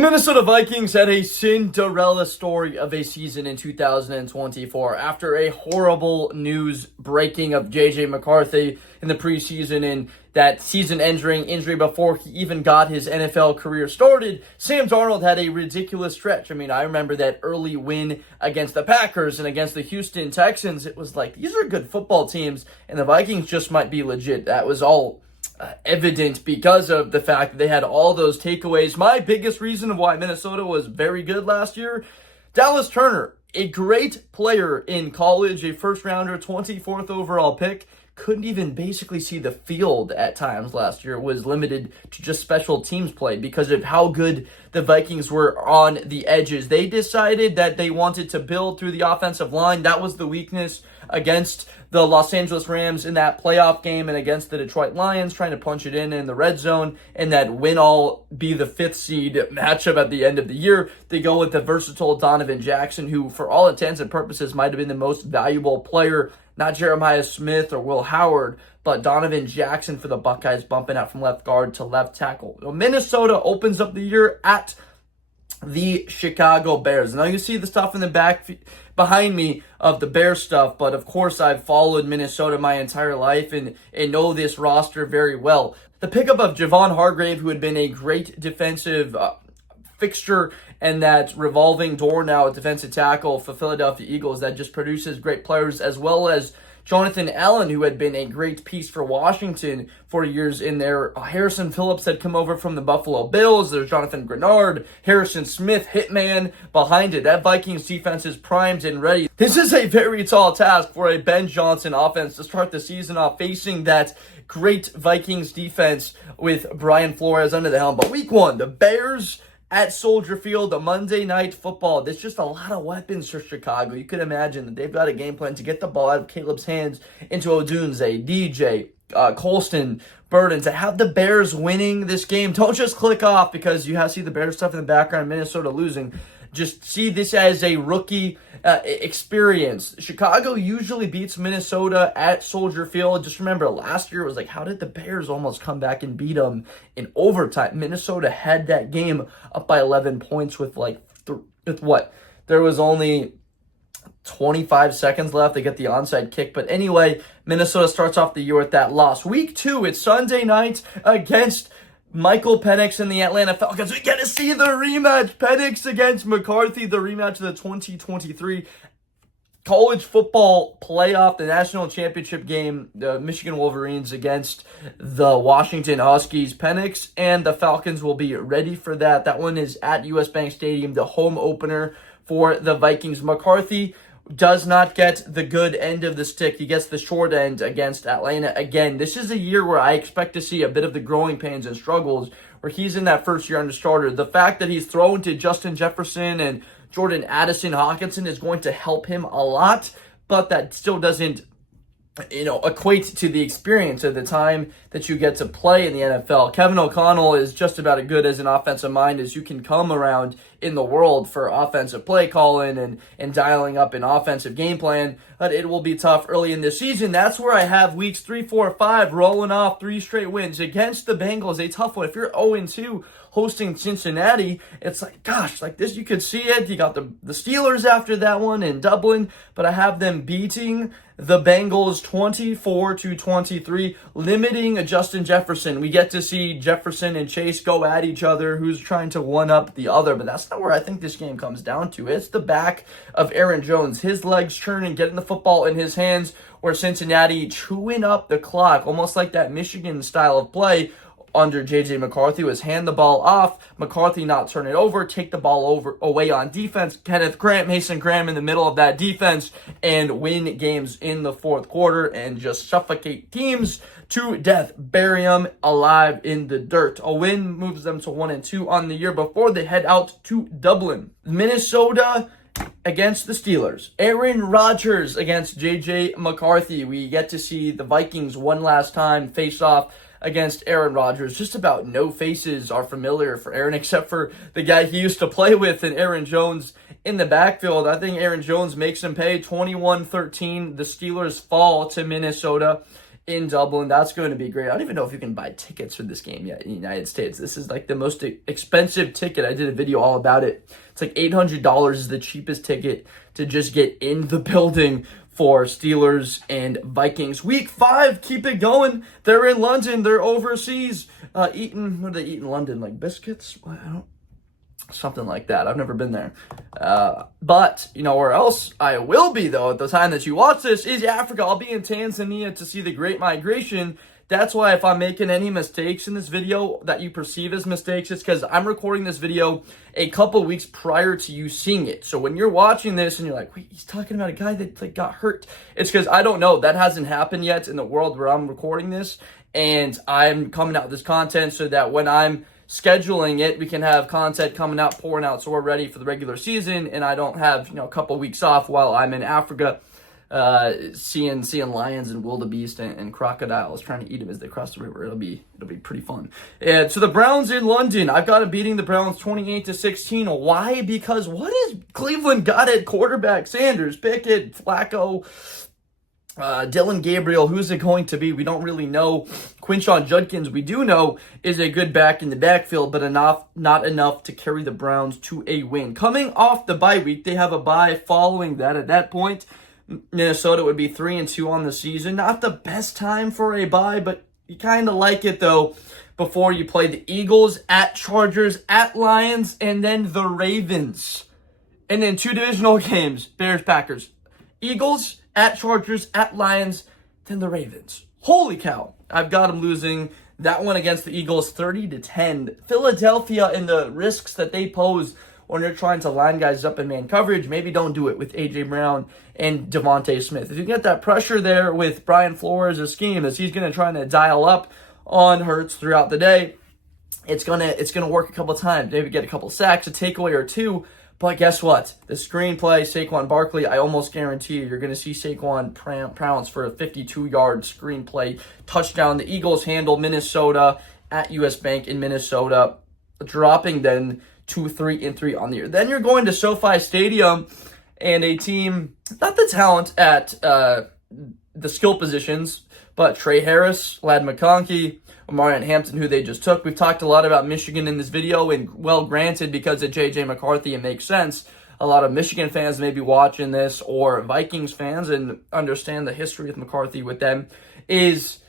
The Minnesota Vikings had a Cinderella story of a season in 2024 after a horrible news breaking of JJ McCarthy in the preseason and that season-ending injury before he even got his NFL career started. Sam Darnold had a ridiculous stretch. I mean, I remember that early win against the Packers and against the Houston Texans. It was like, these are good football teams, and the Vikings just might be legit. That was all evident because of the fact that they had all those takeaways. My biggest reason of why Minnesota was very good last year, Dallas Turner, a great player in college, a first-rounder, 24th overall pick, couldn't even basically see the field at times last year. It was limited to just special teams play because of how good the Vikings were on the edges. They decided that they wanted to build through the offensive line. That was the weakness against the Los Angeles Rams in that playoff game and against the Detroit Lions, trying to punch it in the red zone, and that win all be the 5th seed matchup at the end of the year. They go with the versatile Donovan Jackson, who for all intents and purposes might have been the most valuable player, not Jeremiah Smith or Will Howard, but Donovan Jackson for the Buckeyes, bumping out from left guard to left tackle. Minnesota opens up the year at the Chicago Bears. Now you see the stuff in the back behind me of the Bears stuff, but of course I've followed Minnesota my entire life and know this roster very well. The pickup of Javon Hargrave, who had been a great defensive fixture and that revolving door now at defensive tackle for Philadelphia Eagles that just produces great players, as well as Jonathan Allen, who had been a great piece for Washington for years in there. Harrison Phillips had come over from the Buffalo Bills. There's Jonathan Grenard, Harrison Smith, Hitman behind it. That Vikings defense is primed and ready. This is a very tall task for a Ben Johnson offense to start the season off facing that great Vikings defense with Brian Flores under the helm. But week one, the Bears at Soldier Field, the Monday Night Football. There's just a lot of weapons for Chicago. You could imagine that they've got a game plan to get the ball out of Caleb's hands into Odunze, DJ, Colston, Burden, to have the Bears winning this game. Don't just click off because you see the Bears stuff in the background, Minnesota losing. Just see this as a rookie experience. Chicago usually beats Minnesota at Soldier Field. Just remember, last year it was like, how did the Bears almost come back and beat them in overtime? Minnesota had that game up by 11 points with there was only 25 seconds left. They get the onside kick. But anyway, Minnesota starts off the year with that loss. Week 2, it's Sunday night against Michael Penix and the Atlanta Falcons. We get to see the rematch. Penix against McCarthy, the rematch of the 2023 college football playoff, the national championship game, the Michigan Wolverines against the Washington Huskies. Penix and the Falcons will be ready for that. That one is at US Bank Stadium, the home opener for the Vikings. McCarthy does not get the good end of the stick. He gets the short end against Atlanta. Again, this is a year where I expect to see a bit of the growing pains and struggles where he's in that first year under starter. The fact that he's thrown to Justin Jefferson and Jordan Addison Hawkinson is going to help him a lot, but that still doesn't equate to the experience of the time that you get to play in the NFL. Kevin O'Connell is just about as good as an offensive mind as you can come around in the world for offensive play calling and dialing up an offensive game plan, but it will be tough early in the season. That's where I have weeks 3, 4, 5 rolling off 3 straight wins against the Bengals. A tough one. If you're 0-2 hosting Cincinnati, it's like, gosh, like this, you could see it. You got the Steelers after that one in Dublin, but I have them beating the Bengals 24-23, limiting Justin Jefferson. We get to see Jefferson and Chase go at each other, who's trying to one-up the other, but that's not where I think this game comes down to. It's the back of Aaron Jones, his legs churning, getting the football in his hands, or Cincinnati chewing up the clock, almost like that Michigan style of play under JJ McCarthy was hand the ball off, McCarthy not turn it over, take the ball away on defense, Mason Graham in the middle of that defense, and win games in the fourth quarter and just suffocate teams to death, bury them alive in the dirt. A win moves them to 1-2 on the year before they head out to Dublin. Minnesota against the Steelers. Aaron Rodgers against JJ McCarthy. We get to see the Vikings one last time face off against Aaron Rodgers. Just about no faces are familiar for Aaron except for the guy he used to play with and Aaron Jones in the backfield. I think Aaron Jones makes him pay 21-13. The Steelers fall to Minnesota in Dublin. That's going to be great. I don't even know if you can buy tickets for this game yet in the United States. This is like the most expensive ticket. I did a video all about it. It's like $800 is the cheapest ticket to just get in the building for Steelers and Vikings. Week 5, keep it going. They're in London. They're overseas. What do they eat in London? Like biscuits? Something like that. I've never been there. But, you know, where else I will be, though, at the time that you watch this is Africa. I'll be in Tanzania to see the Great Migration. That's why if I'm making any mistakes in this video that you perceive as mistakes, it's because I'm recording this video a couple weeks prior to you seeing it. So when you're watching this and you're like, wait, he's talking about a guy that like got hurt. It's because I don't know. That hasn't happened yet in the world where I'm recording this. And I'm coming out with this content so that when I'm scheduling it, we can have content coming out, pouring out, so we're ready for the regular season, and I don't have, you know, a couple weeks off while I'm in Africa, seeing lions and wildebeest and crocodiles, trying to eat them as they cross the river. It'll be pretty fun. And so the Browns in London, I've got them beating the Browns 28-16. Why? Because what has Cleveland got at quarterback? Sanders, Pickett, Flacco, Dylan Gabriel, who's it going to be? We don't really know. Quinshon Judkins, we do know, is a good back in the backfield, but not enough to carry the Browns to a win. Coming off the bye week, they have a bye following that. At that point, Minnesota would be 3-2 on the season. Not the best time for a bye, but you kind of like it, though, before you play the Eagles, at Chargers, at Lions, and then the Ravens. And then 2 divisional games, Bears, Packers. Eagles, at Chargers, at Lions, then the Ravens. Holy cow. I've got them losing that one against the Eagles 30-10. Philadelphia and the risks that they pose when you're trying to line guys up in man coverage, maybe don't do it with A.J. Brown and Devontae Smith. If you get that pressure there with Brian Flores' scheme, as he's going to try to dial up on Hurts throughout the day, it's gonna work a couple times. Maybe get a couple sacks, a takeaway or two. But guess what? The screenplay, Saquon Barkley, I almost guarantee you're going to see Saquon pounce for a 52-yard screenplay touchdown. The Eagles handle Minnesota at US Bank in Minnesota, dropping then to 3-3 on the year. Then you're going to SoFi Stadium and a team, not the talent at the skill positions, but Trey Harris, Ladd McConkey, Omarion Hampton, who they just took. We've talked a lot about Michigan in this video, and well, granted, because of JJ McCarthy, it makes sense. A lot of Michigan fans may be watching this, or Vikings fans, and understand the history of McCarthy with them, is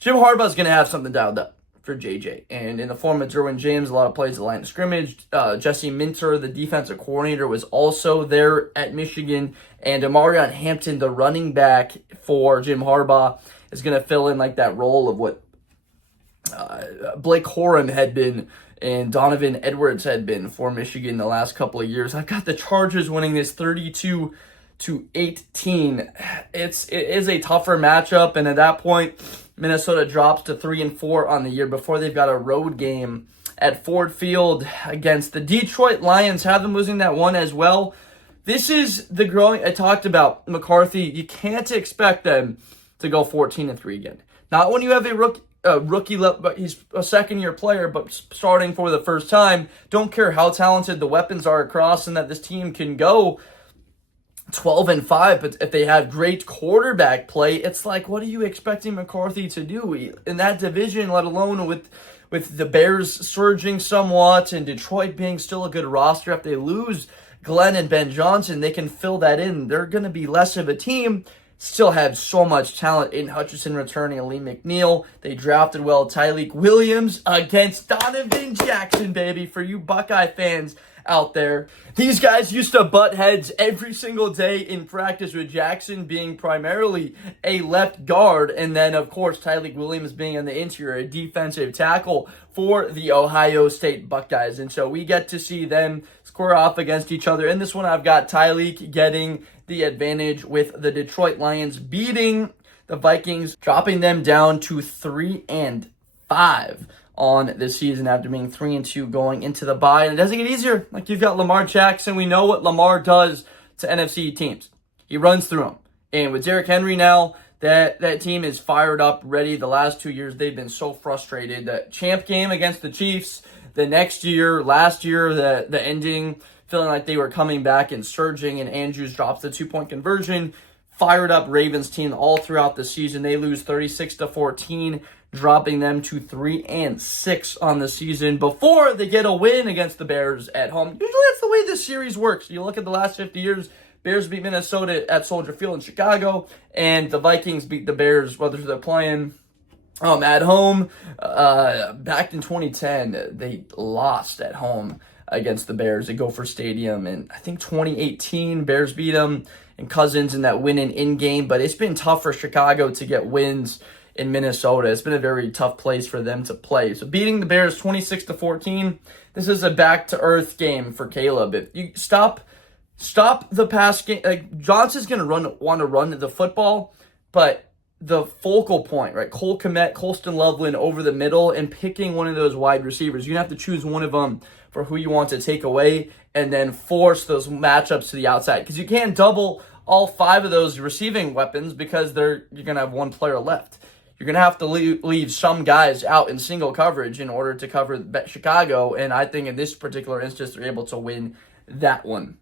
Jim Harbaugh's going to have something dialed up for JJ. And in the form of Derwin James, a lot of plays at the line of scrimmage. Jesse Minter, the defensive coordinator, was also there at Michigan. And Omarion Hampton, the running back for Jim Harbaugh, is going to fill in like that role of what Blake Corum had been and Donovan Edwards had been for Michigan the last couple of years. I've got the Chargers winning this 32-18. It is a tougher matchup, and at that point, Minnesota drops to 3-4 on the year before they've got a road game at Ford Field against the Detroit Lions. Have them losing that one as well. This is the growing. I talked about McCarthy. You can't expect them to go 14-3 again. Not when you have a rookie, but he's a second-year player, but starting for the first time. Don't care how talented the weapons are across, and that this team can go 12-5, but if they have great quarterback play, it's like, what are you expecting McCarthy to do in that division, let alone with the Bears surging somewhat and Detroit being still a good roster? If they lose Glenn and Ben Johnson, they can fill that in. They're going to be less of a team. Still have so much talent. Aiden Hutchinson returning, Lee McNeil. They drafted well. Tyleek Williams against Donovan Jackson, baby, for you Buckeye fans out there. These guys used to butt heads every single day in practice, with Jackson being primarily a left guard, and then, of course, Tyleek Williams being on the interior, a defensive tackle for the Ohio State Buckeyes. And so we get to see them square off against each other. In this one, I've got Tyleek getting the advantage with the Detroit Lions beating the Vikings, dropping them down to 3-5 on the season after being 3-2 going into the bye. And it doesn't get easier. Like, you've got Lamar Jackson. We know what Lamar does to NFC teams. He runs through them. And with Derrick Henry now, that team is fired up, ready. The last 2 years, they've been so frustrated. The champ game against the Chiefs, the next year, last year, the ending, feeling like they were coming back and surging, and Andrews drops the 2-point conversion. fired up Ravens team all throughout the season. They lose 36-14, dropping them to 3-6 on the season before they get a win against the Bears at home. Usually that's the way this series works. You look at the last 50 years, Bears beat Minnesota at Soldier Field in Chicago, and the Vikings beat the Bears, whether they're playing at home. Back in 2010, they lost at home against the Bears at Gopher Stadium, and I think 2018, Bears beat them, and Cousins in that win in game, but it's been tough for Chicago to get wins in Minnesota. It's been a very tough place for them to play. So beating the Bears 26-14, this is a back-to-earth game for Caleb. If you stop the pass game, like Johnson's going to want to run the football, but the focal point, right? Cole Kmet, Colston Loveland over the middle, and picking one of those wide receivers. You have to choose one of them for who you want to take away and then force those matchups to the outside. Because you can't double all 5 of those receiving weapons because you're going to have one player left. You're going to have to leave some guys out in single coverage in order to cover Chicago, and I think in this particular instance, they're able to win that one.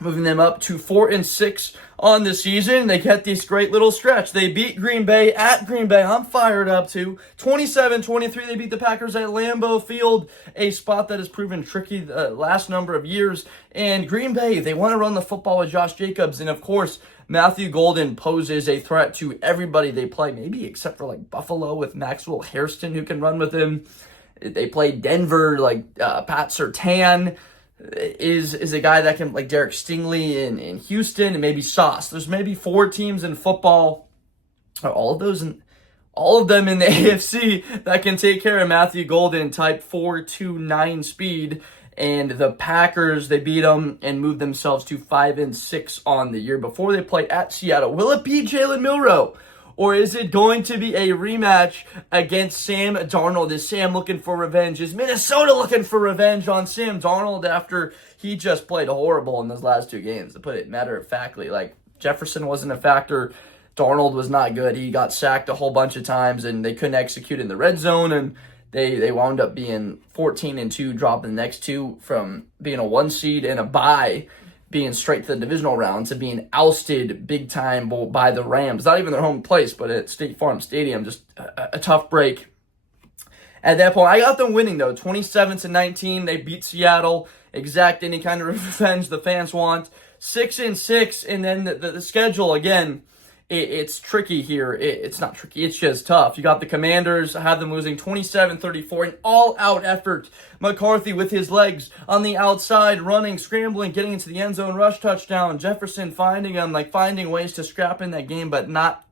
Moving them up to 4-6 on the season. They get this great little stretch. They beat Green Bay at Green Bay. I'm fired up too. 27-23. They beat the Packers at Lambeau Field, a spot that has proven tricky the last number of years. And Green Bay, they want to run the football with Josh Jacobs. And of course, Matthew Golden poses a threat to everybody they play, maybe except for like Buffalo with Maxwell Hairston who can run with him. They play Denver, like Pat Surtain is a guy that can, like Derek Stingley in Houston, and maybe Sauce. There's maybe 4 teams in football, all of them in the AFC that can take care of Matthew Golden, type 4.29 speed. And the Packers, they beat them and moved themselves to 5-6 on the year before they play at Seattle. Will it be Jalen Milroe? Or is it going to be a rematch against Sam Darnold? Is Sam looking for revenge? Is Minnesota looking for revenge on Sam Darnold after he just played horrible in those last 2 games? To put it matter-of-factly, like Jefferson wasn't a factor. Darnold was not good. He got sacked a whole bunch of times, and they couldn't execute in the red zone, and they wound up being 14-2, dropping the next 2 from being a 1 seed and a bye, being straight to the divisional round, to being ousted big time by the Rams. Not even their home place, but at State Farm Stadium. Just a tough break. At that point, I got them winning though, 27-19. They beat Seattle, exact any kind of revenge the fans want. 6-6, and then the schedule again. It's tricky here. It's not tricky. It's just tough. You got the Commanders. I have them losing 27-34. An all-out effort. McCarthy with his legs on the outside, running, scrambling, getting into the end zone, rush touchdown. Jefferson finding ways to scrap in that game, but not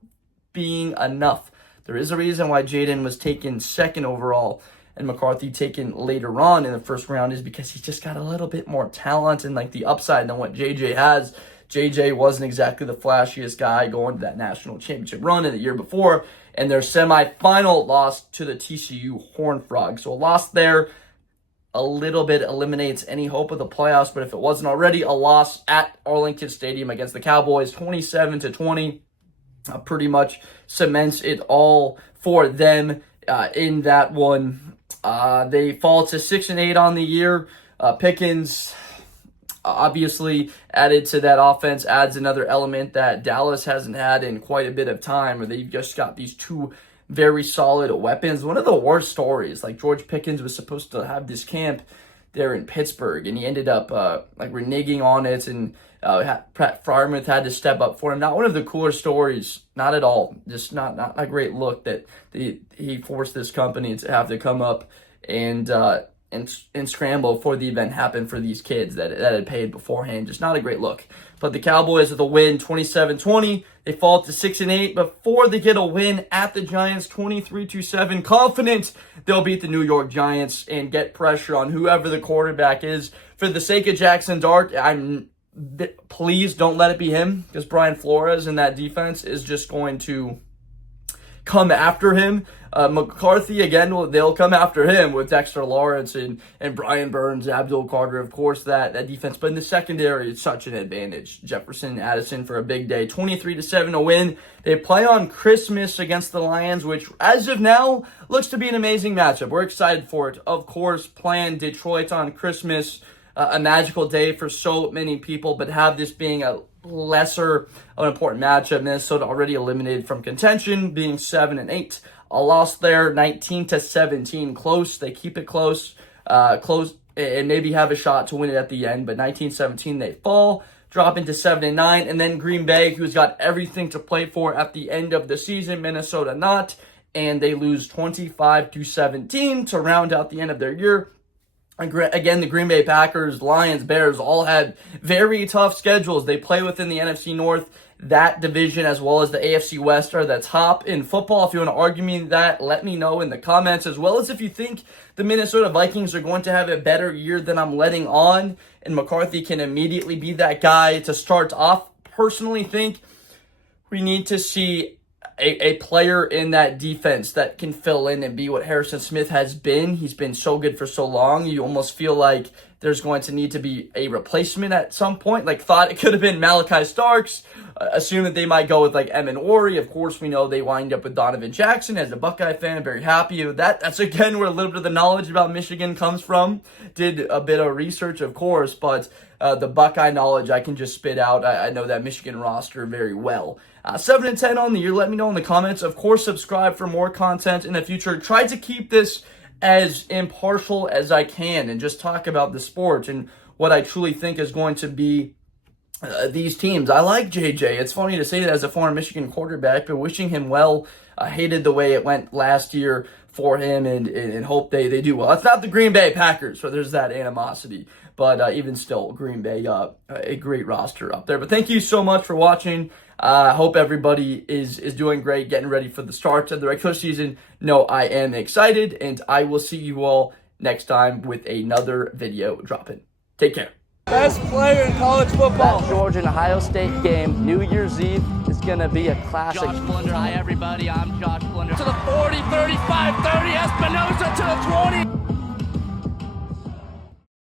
being enough. There is a reason why Jaden was taken 2nd overall and McCarthy taken later on in the 1st round, is because he's just got a little bit more talent and like the upside than what JJ has. JJ wasn't exactly the flashiest guy going to that national championship run in the year before, and their semifinal loss to the TCU Horned Frogs. So a loss there a little bit eliminates any hope of the playoffs, but if it wasn't already, a loss at Arlington Stadium against the Cowboys, 27-20, pretty much cements it all for them in that one. They fall to 6-8 on the year. Pickens obviously added to that offense, adds another element that Dallas hasn't had in quite a bit of time, where they've just got these 2 very solid weapons. One of the worst stories, like George Pickens was supposed to have this camp there in Pittsburgh, and he ended up reneging on it, and Pat Freiermuth had to step up for him. Not one of the cooler stories, not at all. Just not a great look that he forced this company to have to come up and scramble for the event happen for these kids that had paid beforehand. Just not a great look. But the Cowboys with a win, 27-20. They fall to 6-8 before they get a win at the Giants, 23-7. Confident they'll beat the New York Giants and get pressure on whoever the quarterback is. For the sake of Jackson Dart, please don't let it be him, because Brian Flores in that defense is just going to come after him. McCarthy, again, they'll come after him with Dexter Lawrence and Brian Burns, Abdul Carter, of course, that defense. But in the secondary, it's such an advantage. Jefferson and Addison for a big day. 23-7 a win. They play on Christmas against the Lions, which, as of now, looks to be an amazing matchup. We're excited for it. Of course, playing Detroit on Christmas a magical day for so many people, but have this being a lesser of an important matchup. Minnesota already eliminated from contention, being 7-8. A loss there, 19-17, close. They keep it close, and maybe have a shot to win it at the end. But 19-17, they fall, drop into 7-9, and then Green Bay, who's got everything to play for at the end of the season, Minnesota not, and they lose 25-17 to round out the end of their year. Again, the Green Bay Packers, Lions, Bears all had very tough schedules. They play within the NFC North. That division, as well as the AFC West, are the top in football. If you want to argue me that, let me know in the comments, as well as if you think the Minnesota Vikings are going to have a better year than I'm letting on, and McCarthy can immediately be that guy to start off. Personally think we need to see a player in that defense that can fill in and be what Harrison Smith has been. He's been so good for so long. You almost feel like there's going to need to be a replacement at some point. Like, thought it could have been Malachi Starks. Assume that they might go with like Emin Ori. Of course, we know they wind up with Donovan Jackson. As a Buckeye fan, very happy with that. That's again where a little bit of the knowledge about Michigan comes from. Did a bit of research, of course, but the Buckeye knowledge I can just spit out. I know that Michigan roster very well. 7-10 on the year. Let me know in the comments. Of course, subscribe for more content in the future. Try to keep this as impartial as I can and just talk about the sport and what I truly think is going to be these teams. I like JJ. It's funny to say that as a former Michigan quarterback, but wishing him well. I hated the way it went last year for him and hope they do well. It's not the Green Bay Packers, so there's that animosity. But even still, Green Bay, a great roster up there. But thank you so much for watching. I hope everybody is doing great, getting ready for the start of the regular season. No, I am excited, and I will see you all next time with another video dropping. Take care. Best player in college football. That Georgia and Ohio State game, New Year's Eve, is going to be a classic. Josh Blunder. Hi, everybody. I'm Josh Blunder. To the 40, 35, 30. Espinosa to the 20.